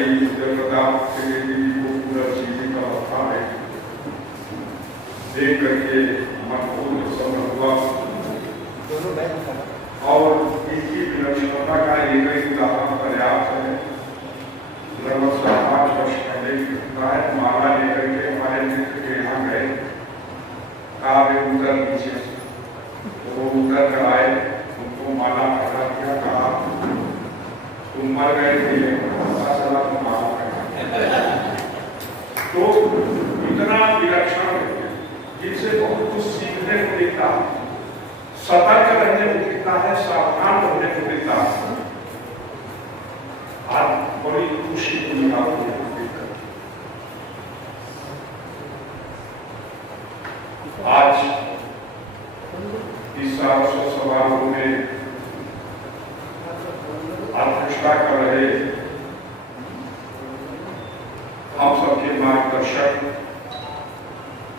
गई जगदाप के वो पूरा चीजें का अवस्था है देख करके मन को प्रसन्न हुआ। और इसकी विलक्षणता का एक ही उदाहरण पर्याप्त है। लगभग 7-8 वर्ष पहले की घटना है। माला लेकर के हमारे मित्र के यहाँ गए, कहा वे उतर नीचे, तो वो उतर कर आए, उनको माला पकड़ा दिया, कहा तुम मर गए थे, पता चला तुम माला पकड़ा। तो इतना विलक्षण जिनसे बहुत कुछ सीखने को मिलता है, सतर्क रहने को मिलता है, सावधान रहने को मिलता है। आज बड़ी खुशी को निकालते हैं। आज इस सारस्वत समारोह में अध्यक्षता कर रहे हम सबके मार्गदर्शक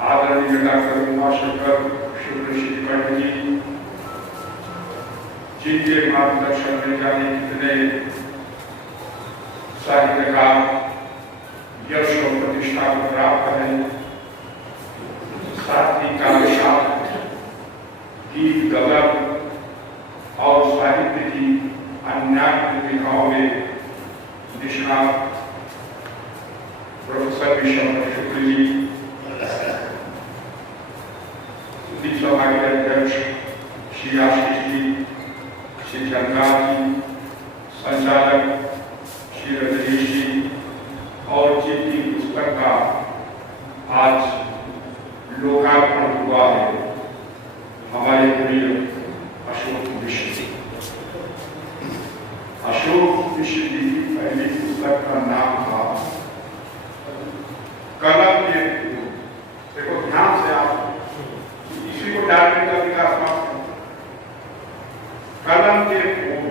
आदरणीय डॉक्टर उमाशंकर श्री पंडित जी, जिनके मार्गदर्शन में जाने कितने साहित्यकार यश और प्रतिष्ठा को प्राप्त है। साथ ही काव्यशास्त्र, गीत गजल और साहित्य की अन्य भूमिकाओं में निष्णात प्रोफेसर विश्वनाथ शुक्ल जी, सभा के अध्यक्ष श्री आशीष जी, श्री जंगाल जी, संचालक श्री रजनीश जी, और जिनकी पुस्तक का आज लोकार्पण हुआ है, हमारे प्रिय अशोक मिश्र जी। अशोक मिश्र जी की पहली पुस्तक का नाम था कलम के फूल। देखो ध्यान से, आप इसी को डालने का विकास मत कलम के फूल।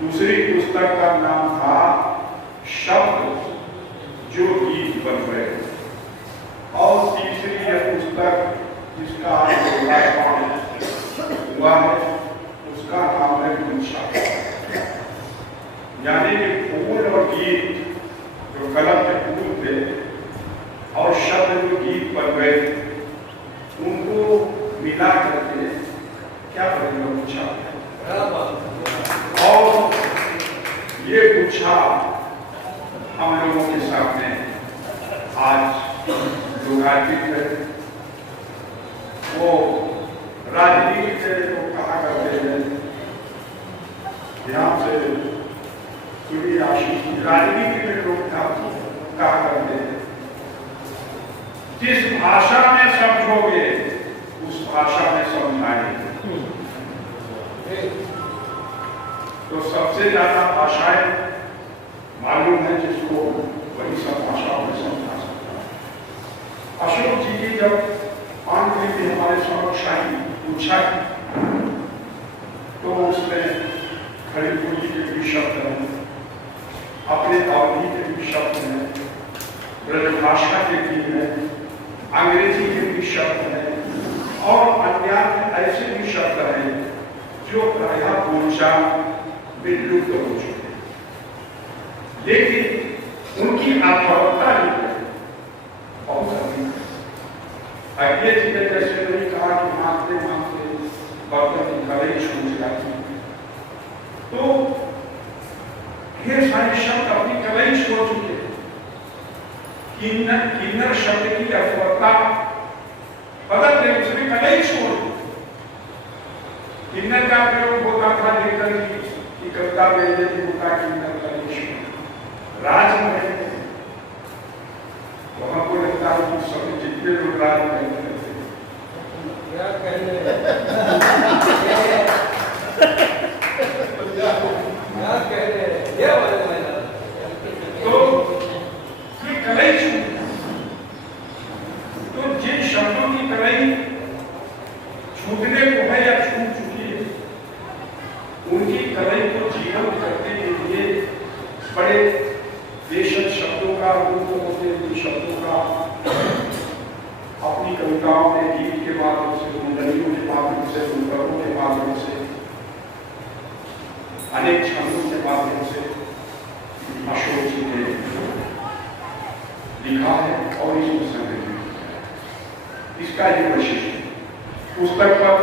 दूसरी पुस्तक का नाम था शब्द जो गीत बन गए, और तीसरी यह पुस्तक जिसका लोकार्पण हुआ है उसका नाम है गुच्छा। यानी कि फूल और गीत जो कलम के फूल थे और शब्द जो गीत बन गए, उनको मिला करके क्या बनेगा गुच्छा। और ये गुच्छा हम लोगों के सामने आज लोकार्पित है। वो राजनीति के लोग कहा करते हैं, ध्यान से सुनिए आशीष, राजनीति में लोग कहा करते हैं जिस भाषा में समझोगे उस भाषा में समझाएंगे। तो सबसे ज्यादा भाषाएं मालूम है जिसको, वही सब भाषाओं में समझा सकता है। अशोक जी की जब पांडुलिपि हमारे समक्ष आई, पूछा तो उसमें खड़ी पूंजी के भी शब्द हैं, अपने अवधि के भी शब्द हैं, ब्रजभाषा के भी हैं, अंग्रेजी के भी शब्द हैं, और अन्य ऐसे भी शब्द हैं जो प्रायः बोलचाल में लुप्त हो चुके हैं, लेकिन उनकी अर्थवत्ता नहीं है। बहुत अधिक अज्ञे जी ने जैसे नहीं कहा कि मांगते मांगते बर्तन की कलई छूट जाती, तो ढेर सारे शब्द अपनी कलई छोड़ चुके हैं। किन्नर शब्द की अर्थवत्ता बदल गई, उसने कलई छोड़ दी। किन्नर का प्रयोग होता था लेकर की कविता में यदि होता किन्नर कलई राज में, तो हमको लगता है कि सभी जितने लोग राज में क्या कहने तो ये कलई छूट, तो जिन शब्दों की कलई छूटने को है या छूट चुकी है, उनकी कलई को जीवन करने के लिए बड़े बेशक शब्दों का रूप होते हैं, शब्दों का अपनी कविताओं में गीत के माध्यम से, कुंडलियों के माध्यम से, उपकरणों के माध्यम से, अनेक छंदों के माध्यम से अशोक जी ने लिखा है और इसको संग्रहित किया है। इसका ये वैशिष्ट्य पुस्तक पर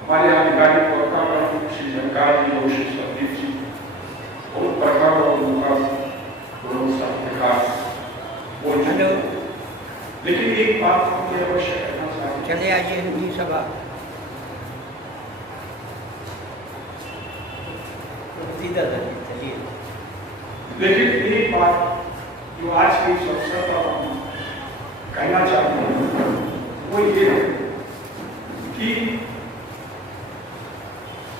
हमारे आधिकारिक वक्ता पर श्री झंकार जी और श्री संदीप जी बहुत प्रखर और उनका लेकिन एक बात मुझे अवश्य करना चाहिए। चले आइए हिंदी सभा सीधा चलिए। लेकिन एक बात जो आज के इस अवसर पर हम कहना चाहते हैं वो ये है कि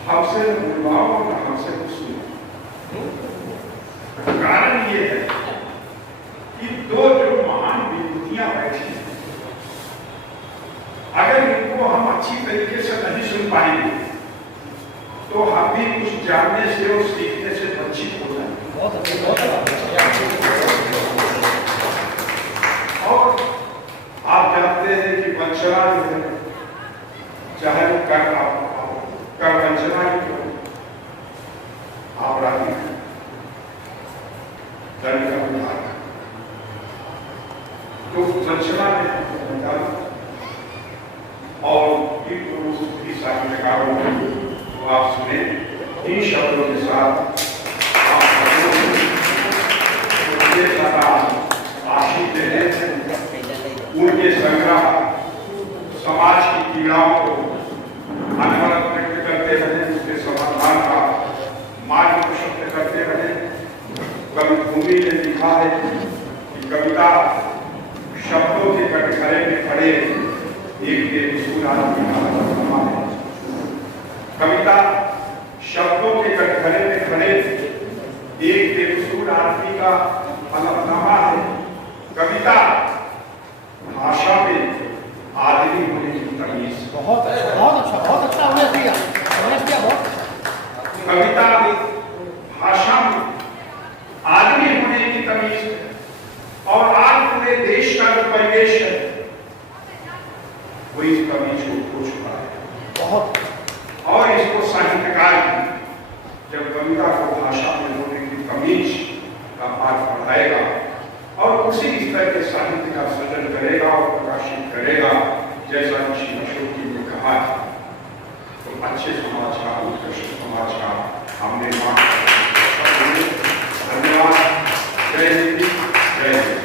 हमसे बुलवाओ और हमसे कुछ सुनो। कारण ये है कि दो जो महान विभूतियां बैठी हैं, अगर इनको हम अच्छी तरीके से नहीं सुन पाएंगे तो हम भी कुछ जानने से और सीखने से वंचित हो जाएंगे। और आप जानते हैं कि वंचना जो है, चाहे वो कर वंचना ही हो, आपराधिक दंड का विधान तो वंचना में और साहित्यकारों को आप सुने इन शब्दों के साथ आशीष देने उनके संग्रह समाज की पीड़ाओं को अनवरत व्यक्त करते रहे, उसके समाधान का मार्ग प्रशस्त करते रहे। कवि भूमि ने लिखा है कि कविता शब्दों के कटघरे में खड़े एक बेकसूर आदमी का हलफनामा है। कविता शब्दों के कटघरे में खड़े एक बेकसूर आदमी का हलफनामा है। कविता भाषा में आदमी होने की तमीज। बहुत अच्छा उन्हें दिया बहुत। कविता भाषा में आदमी होने की तमीज और आज पूरे देश का जो परिवेश है वो इस तमीज को खो चुका है बहुत। और इसको साहित्यकार जब कविता को भाषा में होने की तमीज का पाठ पढ़ाएगा और उसी स्तर के साहित्य का सृजन करेगा और प्रकाशित करेगा, जैसा श्री अशोक जी ने कहा था, तो अच्छे समाज का, उत्कृष्ट समाज का हमने धन्यवाद। जय हिंद, जय हिंद।